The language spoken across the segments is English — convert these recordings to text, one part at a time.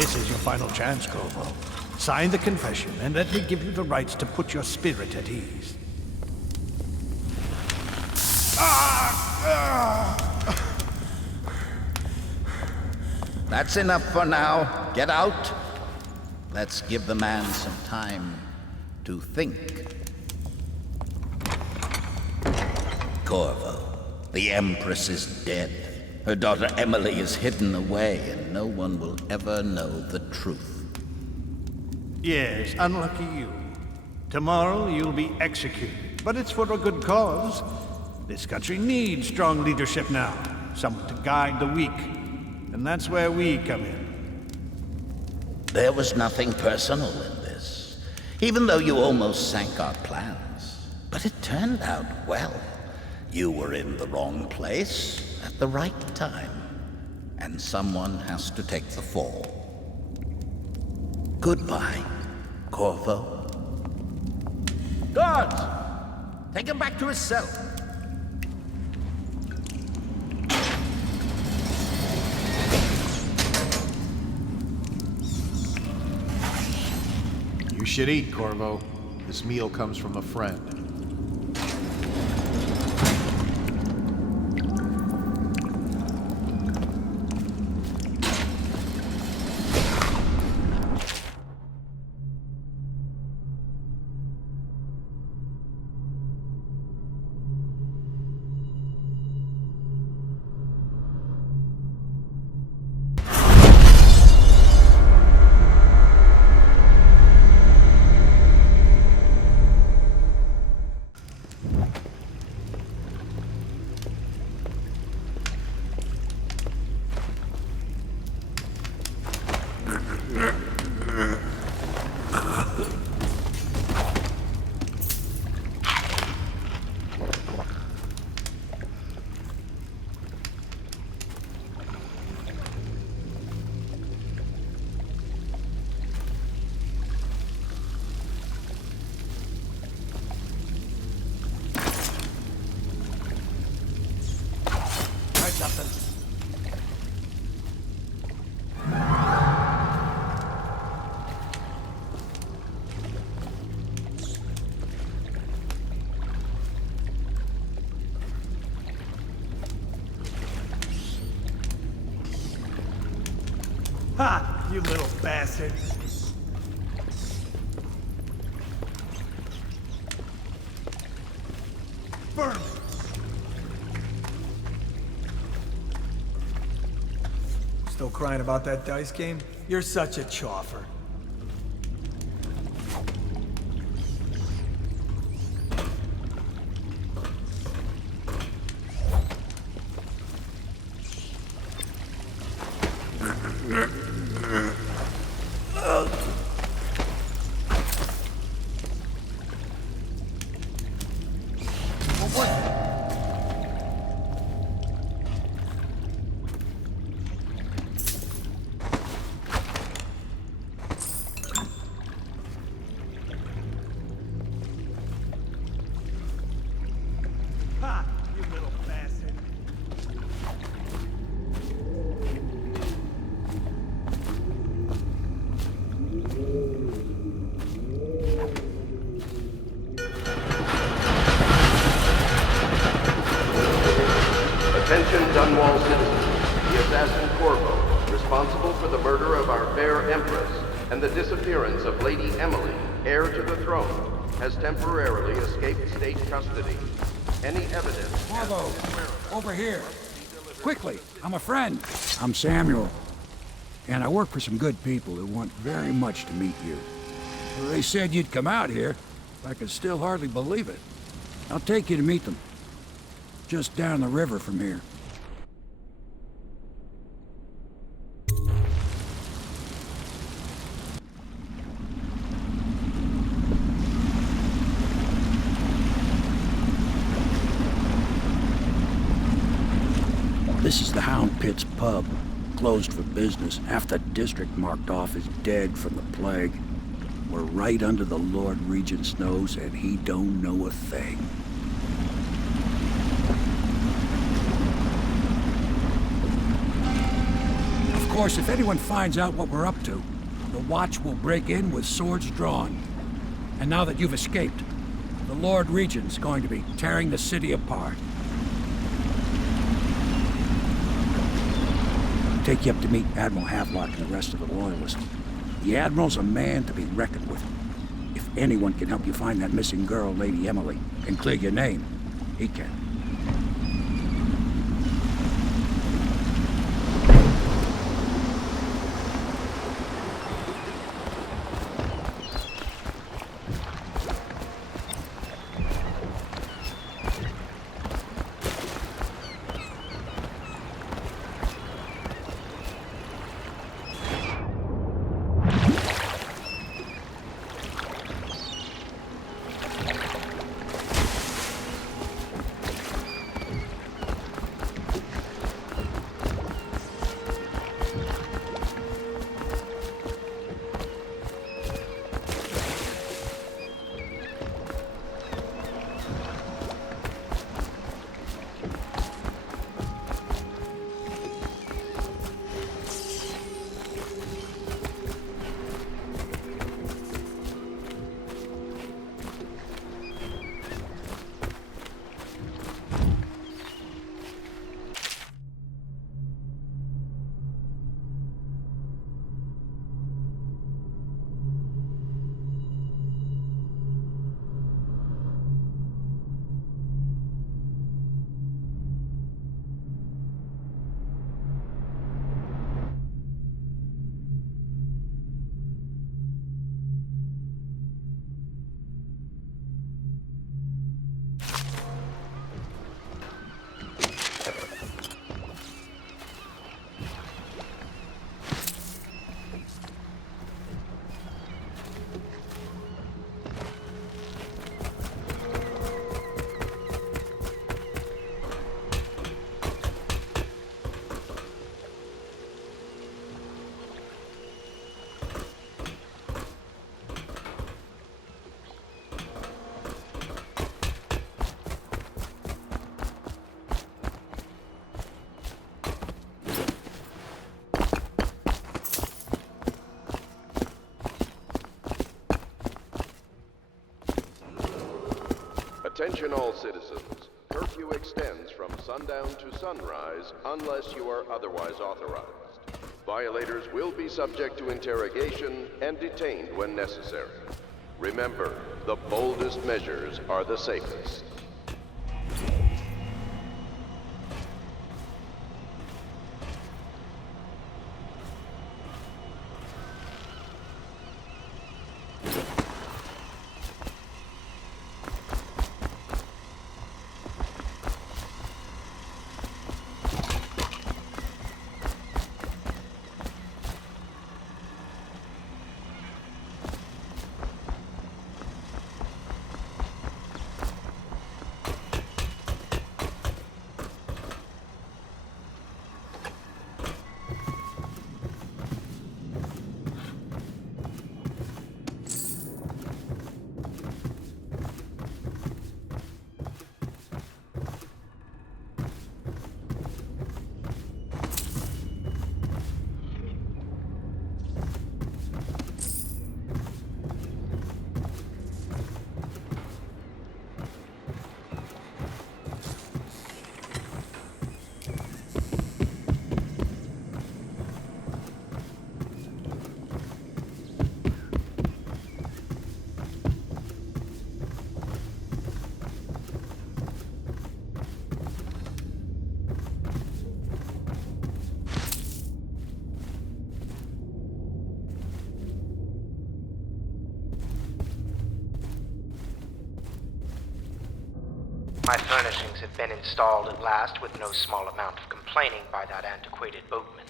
This is your final chance, Corvo. Sign the confession, and let me give you the rights to put your spirit at ease. That's enough for now. Get out. Let's give the man some time to think. Corvo, the Empress is dead. Her daughter Emily is hidden away, and no one will ever know the truth. Yes, unlucky you. Tomorrow you'll be executed, but it's for a good cause. This country needs strong leadership now, someone to guide the weak. And that's where we come in. There was nothing personal in this, even though you almost sank our plans. But it turned out well. You were in the wrong place at the right time, and someone has to take the fall. Goodbye, Corvo. Guards! Take him back to his cell. You should eat, Corvo. This meal comes from a friend. Ha! You little bastard! Burn! Still crying about that dice game? You're such a choffer. Ha! You little bastard! Attention Dunwall citizens. The assassin Corvo, responsible for the murder of our fair Empress and the disappearance of Lady Emily, heir to the throne, has temporarily escaped state custody. Any evidence... Corvo, over here. Quickly, I'm a friend. I'm Samuel. And I work for some good people who want very much to meet you. Well, they said you'd come out here. I can still hardly believe it. I'll take you to meet them. Just down the river from here. This is the Hound Pit's pub, closed for business. Half the district marked off as dead from the plague. We're right under the Lord Regent's nose, and he don't know a thing. Of course, if anyone finds out what we're up to, the Watch will break in with swords drawn. And now that you've escaped, the Lord Regent's going to be tearing the city apart. I'll take you up to meet Admiral Havelock and the rest of the Loyalists. The Admiral's a man to be reckoned with. If anyone can help you find that missing girl, Lady Emily, and clear your name, he can. Attention all citizens. Curfew extends from sundown to sunrise unless you are otherwise authorized. Violators will be subject to interrogation and detained when necessary. Remember, the boldest measures are the safest. My furnishings have been installed at last with no small amount of complaining by that antiquated boatman.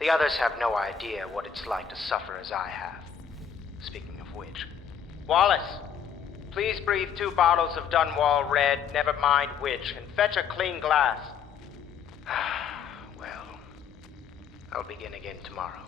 The others have no idea what it's like to suffer as I have. Speaking of which... Wallace! Please breathe 2 bottles of Dunwall Red, never mind which, and fetch a clean glass. Well, I'll begin again tomorrow.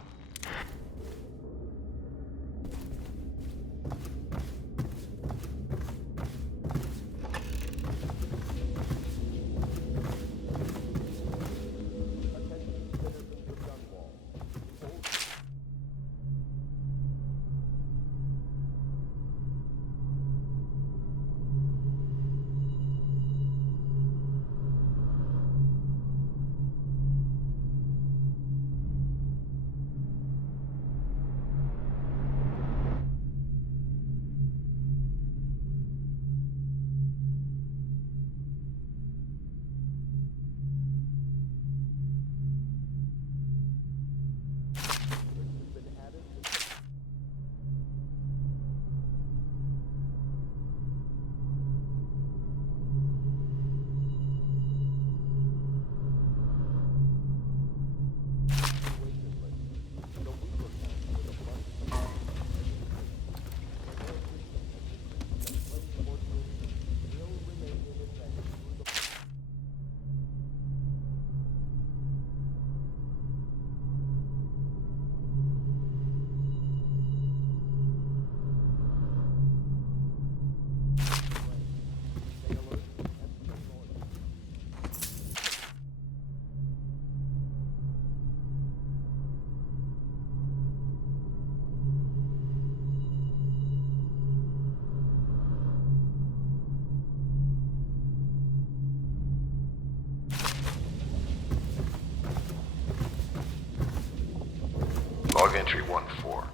Log entry 1-4.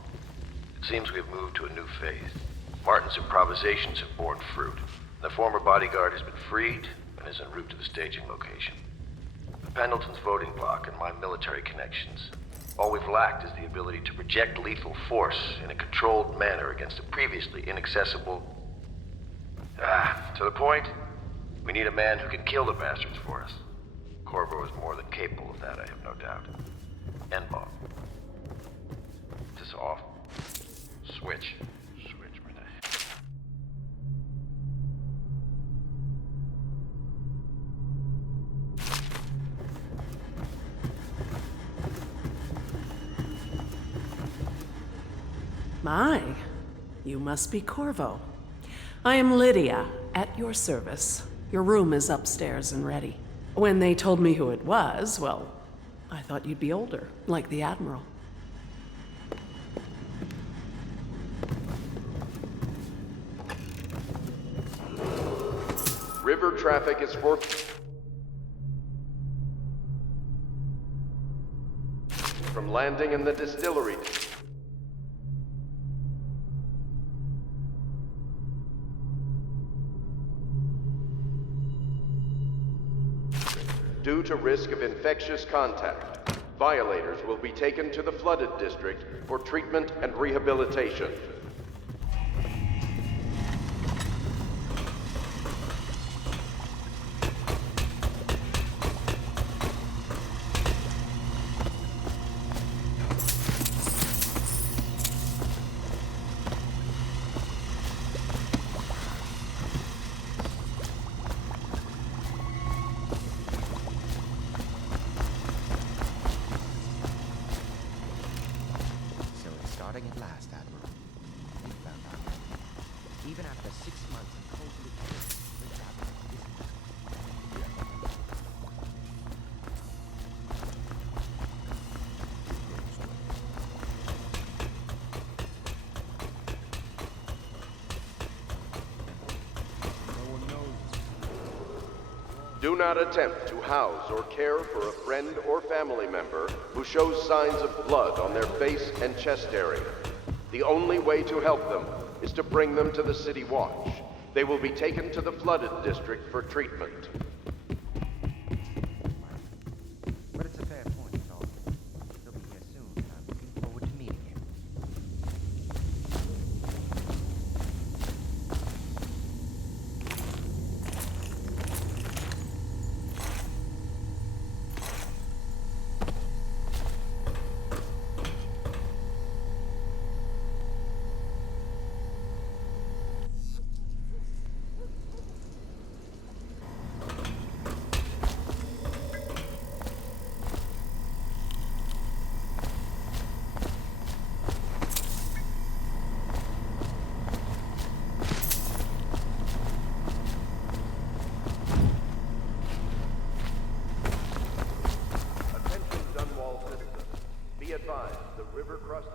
It seems we have moved to a new phase. Martin's improvisations have borne fruit. The former bodyguard has been freed and is en route to the staging location. With Pendleton's voting block and my military connections, all we've lacked is the ability to project lethal force in a controlled manner against a previously inaccessible... to the point, we need a man who can kill the bastards for us. Corvo is more than capable of that, I have no doubt. N-bomb. Is this off? Switch. Switch, Renee. My, you must be Corvo. I am Lydia, at your service. Your room is upstairs and ready. When they told me who it was, well, I thought you'd be older, like the Admiral. River traffic is for... from landing in the distillery. Due to risk of infectious contact, violators will be taken to the flooded district for treatment and rehabilitation. Do not attempt to house or care for a friend or family member who shows signs of blood on their face and chest area. The only way to help them is to bring them to the City Watch. They will be taken to the flooded district for treatment. But it's a fair point, Saul. He'll be here soon, and I'm looking forward to meeting him.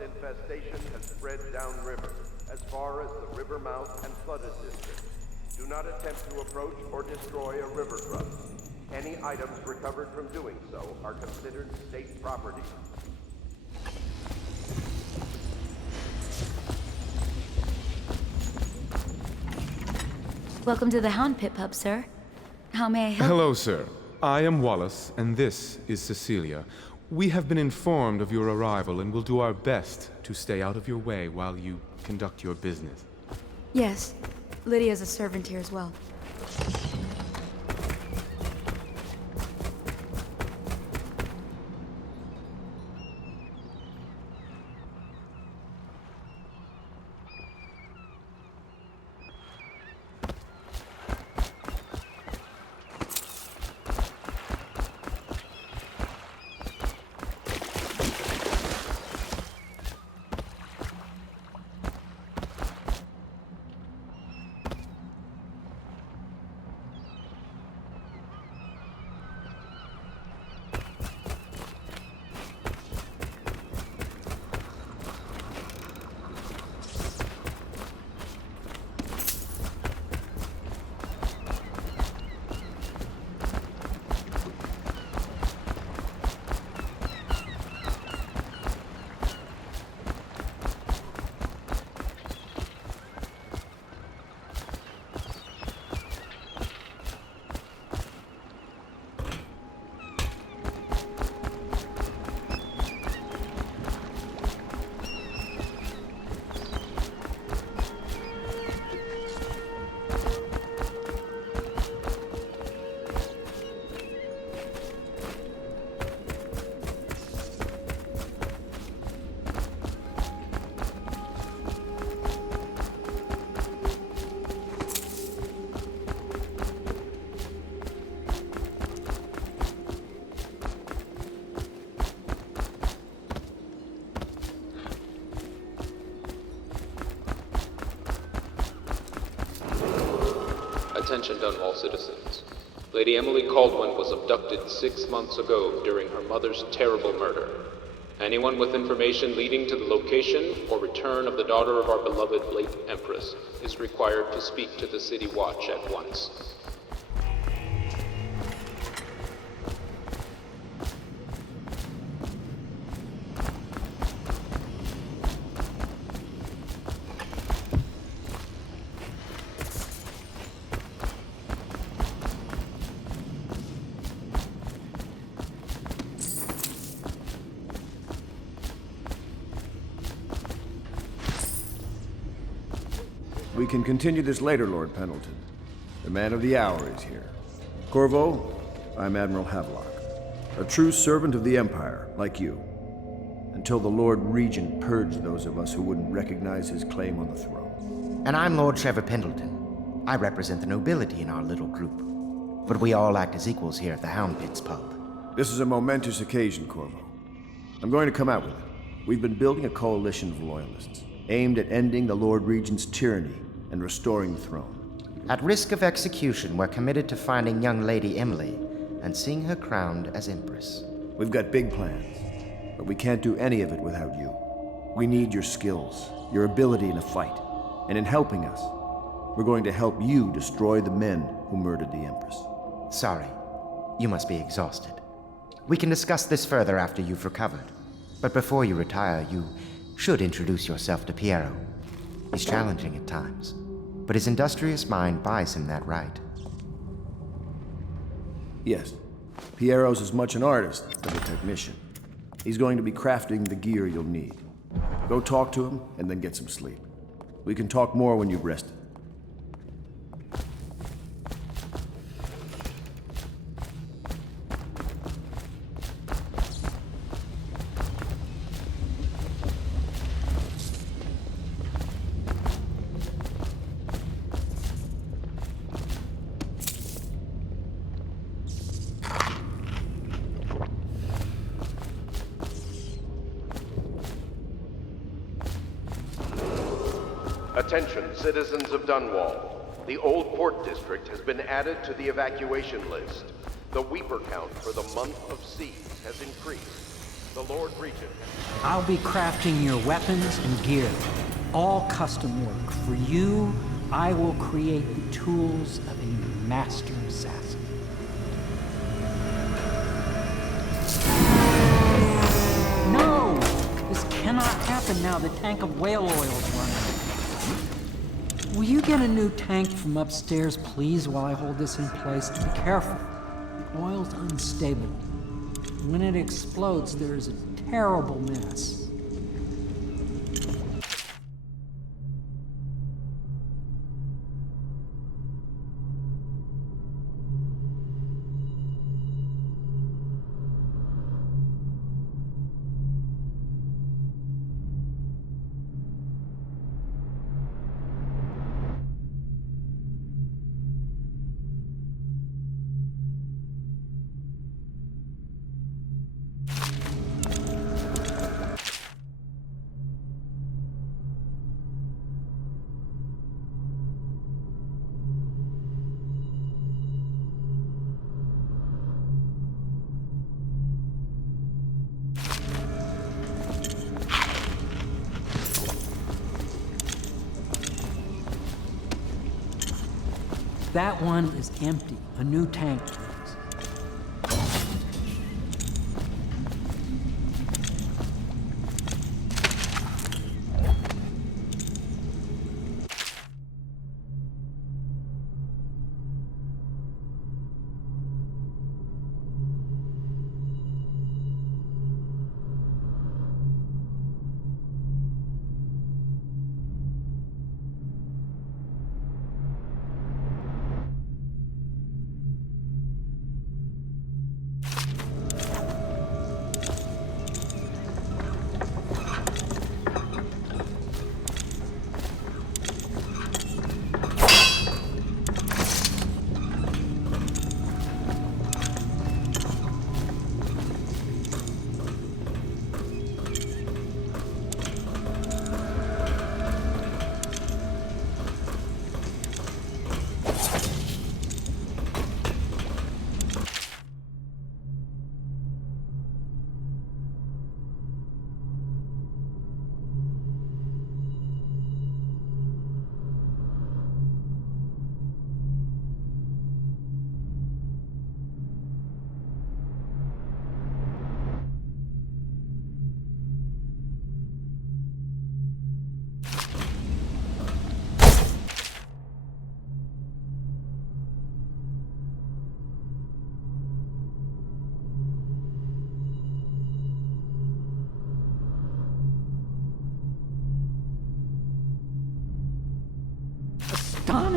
Infestation has spread downriver, as far as the river mouth and flooded district. Do not attempt to approach or destroy a river crust. Any items recovered from doing so are considered state property. Welcome to the Hound Pit Pub, sir. How may I help? Hello, sir. I am Wallace, and this is Cecilia. We have been informed of your arrival and will do our best to stay out of your way while you conduct your business. Yes. Lydia's a servant here as well. Attention Dunwall citizens. Lady Emily Caldwin was abducted 6 months ago during her mother's terrible murder. Anyone with information leading to the location or return of the daughter of our beloved late Empress is required to speak to the City Watch at once. We can continue this later, Lord Pendleton. The man of the hour is here. Corvo, I'm Admiral Havelock, a true servant of the Empire, like you, until the Lord Regent purged those of us who wouldn't recognize his claim on the throne. And I'm Lord Trevor Pendleton. I represent the nobility in our little group. But we all act as equals here at the Hound Pits pub. This is a momentous occasion, Corvo. I'm going to come out with it. We've been building a coalition of loyalists, aimed at ending the Lord Regent's tyranny and restoring the throne. At risk of execution, we're committed to finding young Lady Emily and seeing her crowned as Empress. We've got big plans, but we can't do any of it without you. We need your skills, your ability in a fight, and in helping us, we're going to help you destroy the men who murdered the Empress. Sorry, you must be exhausted. We can discuss this further after you've recovered. But before you retire, you should introduce yourself to Piero. He's challenging at times, but his industrious mind buys him that right. Yes, Piero's as much an artist as a technician. He's going to be crafting the gear you'll need. Go talk to him, and then get some sleep. We can talk more when you've rested. Attention, citizens of Dunwall. The Old Port District has been added to the evacuation list. The Weeper count for the month of siege has increased. The Lord Regent... I'll be crafting your weapons and gear. All custom work. For you, I will create the tools of a master assassin. No! This cannot happen now. The tank of whale oil is running. Will you get a new tank from upstairs, please, while I hold this in place? Be careful. The oil's unstable. When it explodes, there is a terrible mess. That one is empty. A new tank, please.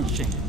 astonishing.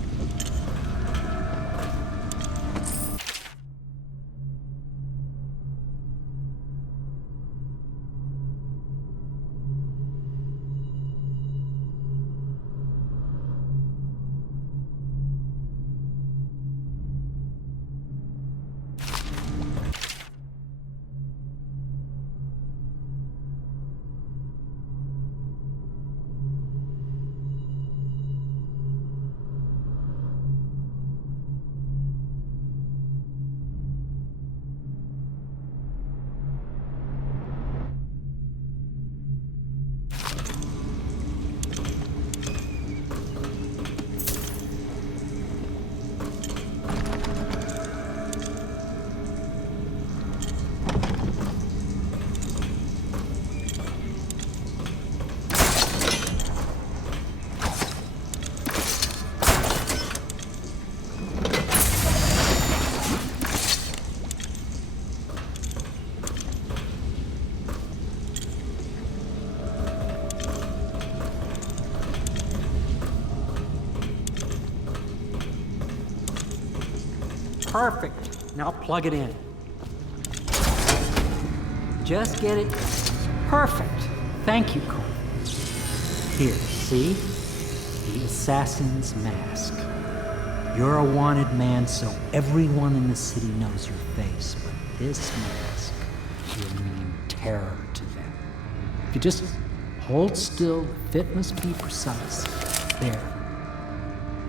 Perfect. Now plug it in. Just get it perfect. Thank you, Cole. Here, see? The assassin's mask. You're a wanted man, so everyone in the city knows your face, but this mask will mean terror to them. If you just hold still, the fit must be precise. There.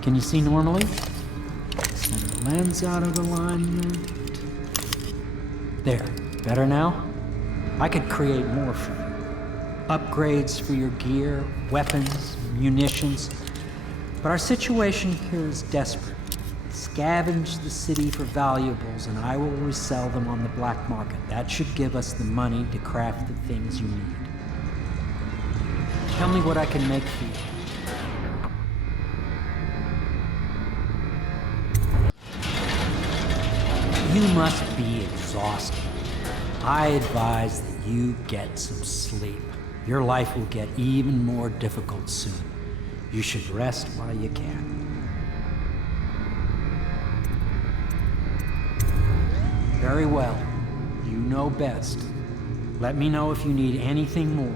Can you see normally? Center the lens out of alignment. There. Better now? I could create more for you. Upgrades for your gear, weapons, munitions. But our situation here is desperate. Scavenge the city for valuables and I will resell them on the black market. That should give us the money to craft the things you need. Tell me what I can make for you. You must be exhausted. I advise that you get some sleep. Your life will get even more difficult soon. You should rest while you can. Very well. You know best. Let me know if you need anything more.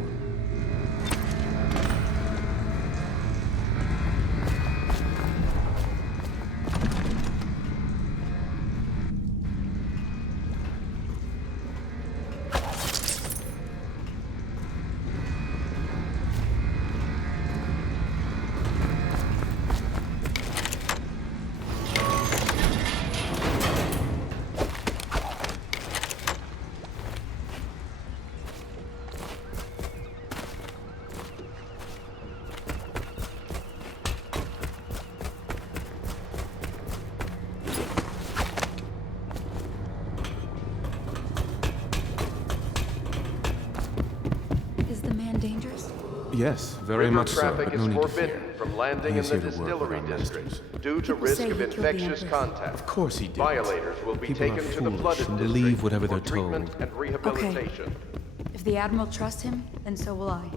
Yes, very much so, Traffic but is no need to forbidden fear. from landing He in is the here to work with distillery our masters. district due to People risk say of he killed the infectious Empress. contact. Of course he did. Violators will be People taken are to the foolish flooded and district believe whatever for they're told. treatment and rehabilitation. If the Admiral trusts him, then so will I.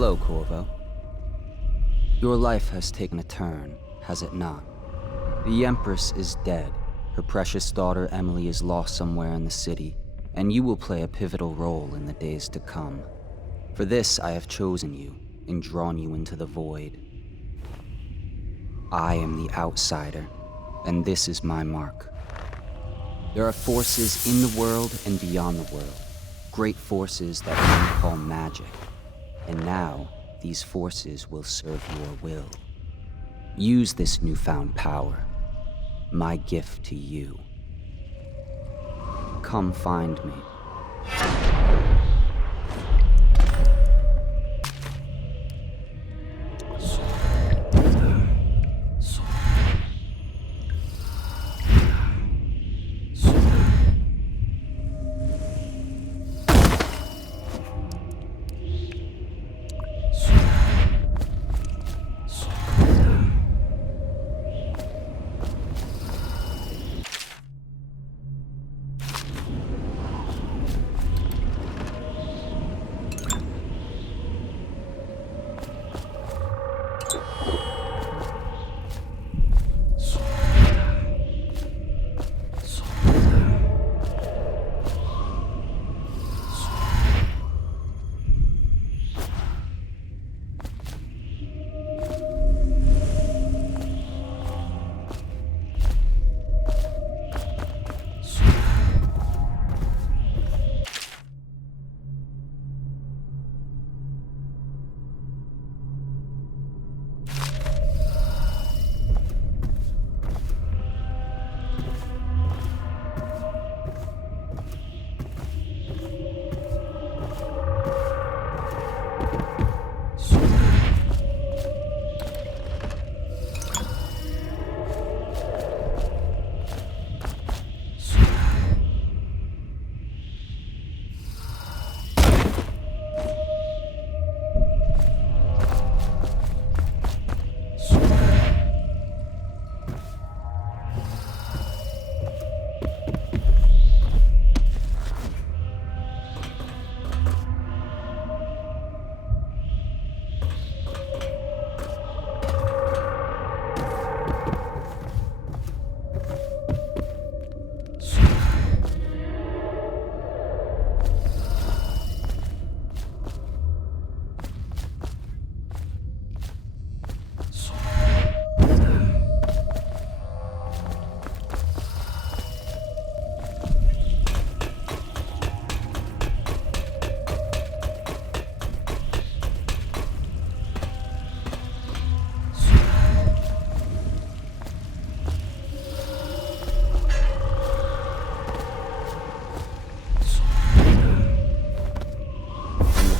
Hello, Corvo. Your life has taken a turn, has it not? The Empress is dead. Her precious daughter Emily is lost somewhere in the city, and you will play a pivotal role in the days to come. For this, I have chosen you and drawn you into the void. I am the outsider, and this is my mark. There are forces in the world and beyond the world, great forces that men call magic. And now, these forces will serve your will. Use this newfound power, my gift to you. Come find me.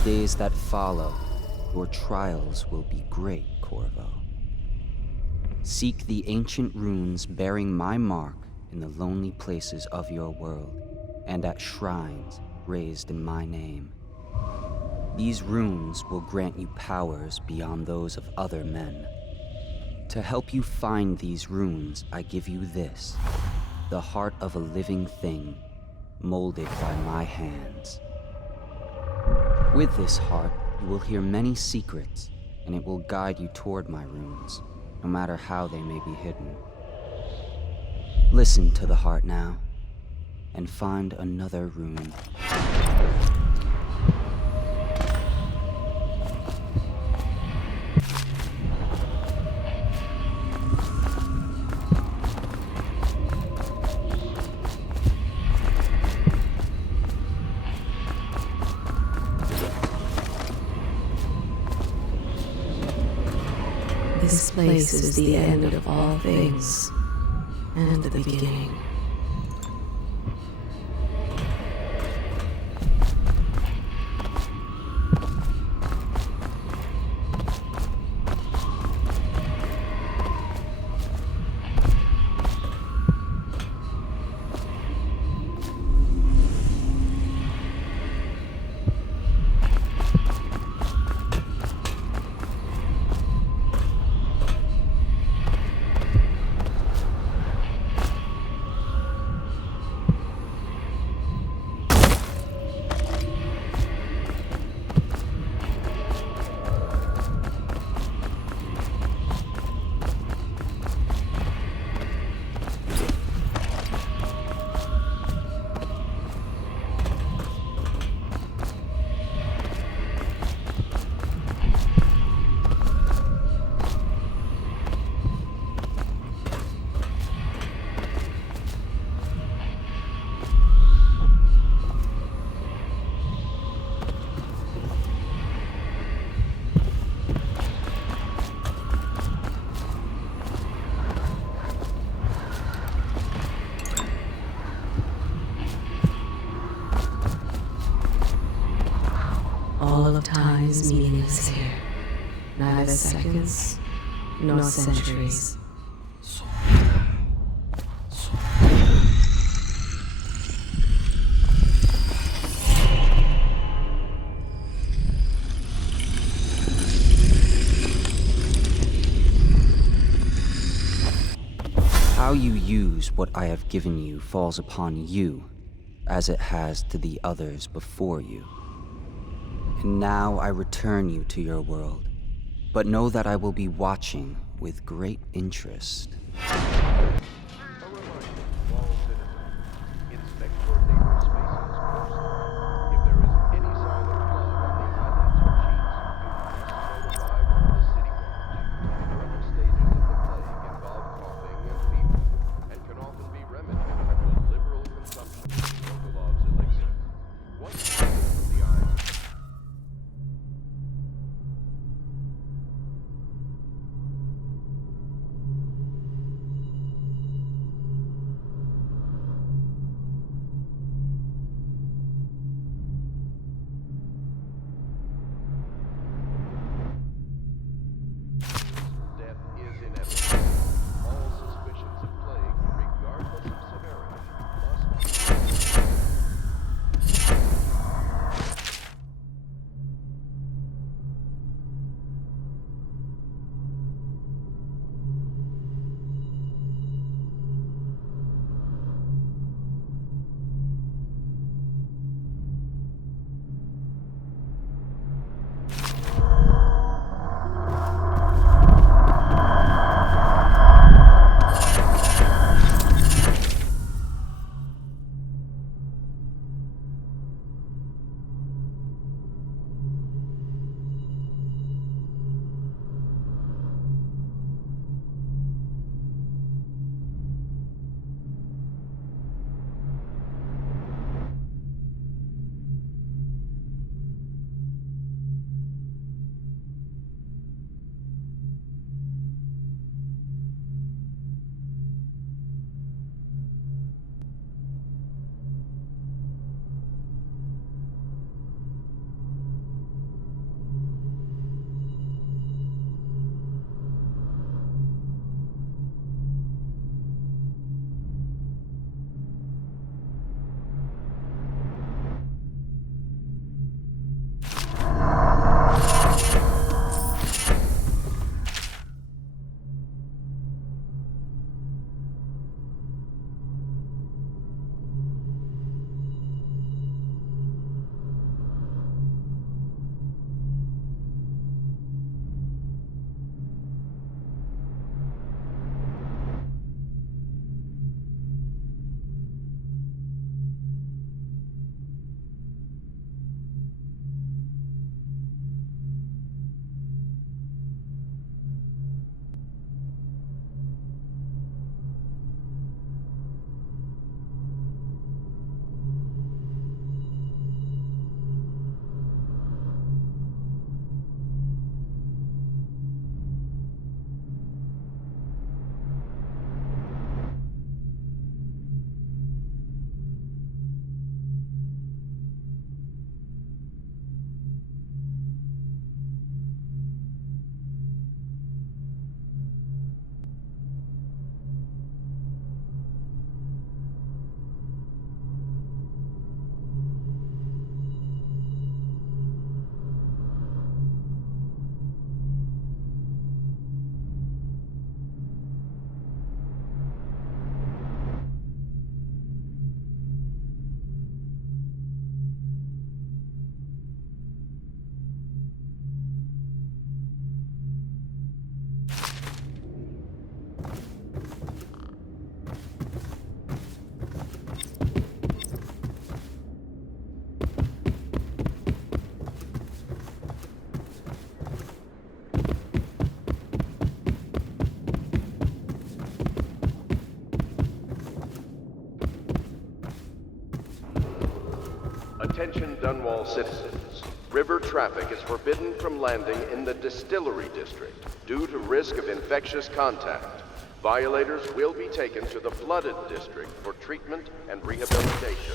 Days that follow, your trials will be great, Corvo. Seek the ancient runes bearing my mark in the lonely places of your world, and at shrines raised in my name. These runes will grant you powers beyond those of other men. To help you find these runes, I give you this, the heart of a living thing, molded by my hands. With this heart, you will hear many secrets, and it will guide you toward my runes, no matter how they may be hidden. Listen to the heart now, and find another rune. This place is the end of all things, and the beginning. is meaningless here. Neither seconds nor centuries. How you use what I have given you falls upon you, as it has to the others before you. And now I return you to your world, but know that I will be watching with great interest. Attention Dunwall citizens. River traffic is forbidden from landing in the Distillery District due to risk of infectious contact. Violators will be taken to the Flooded District for treatment and rehabilitation.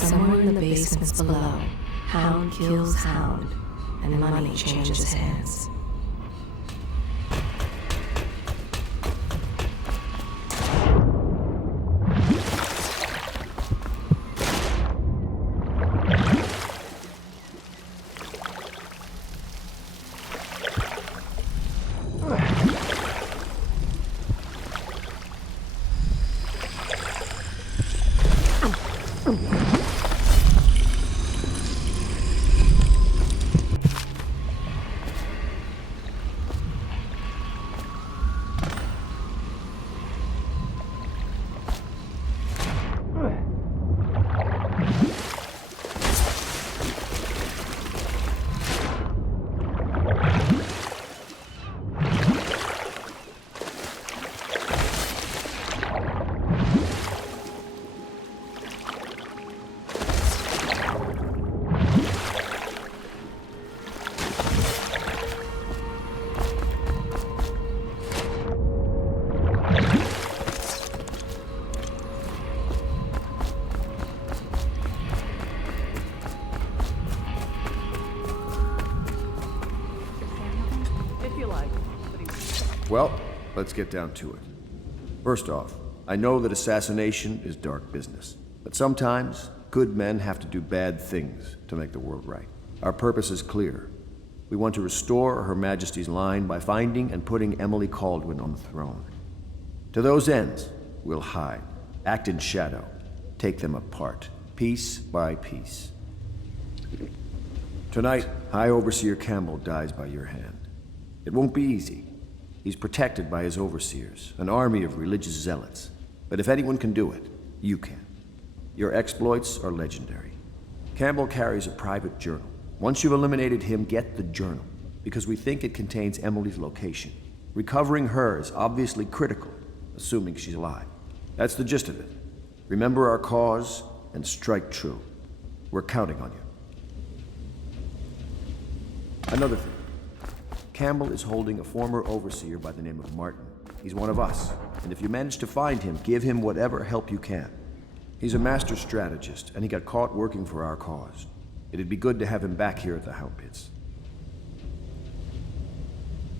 Somewhere in the basements below, Hound kills Hound, and money changes hands. Well, let's get down to it. First off, I know that assassination is dark business, but sometimes good men have to do bad things to make the world right. Our purpose is clear. We want to restore Her Majesty's line by finding and putting Emily Kaldwin on the throne. To those ends, we'll hide, act in shadow, take them apart, piece by piece. Tonight, High Overseer Campbell dies by your hand. It won't be easy. He's protected by his overseers, an army of religious zealots. But if anyone can do it, you can. Your exploits are legendary. Campbell carries a private journal. Once you've eliminated him, get the journal, because we think it contains Emily's location. Recovering her is obviously critical, assuming she's alive. That's the gist of it. Remember our cause and strike true. We're counting on you. Another thing. Campbell is holding a former overseer by the name of Martin. He's one of us, and if you manage to find him, give him whatever help you can. He's a master strategist, and he got caught working for our cause. It'd be good to have him back here at the Hound Pits.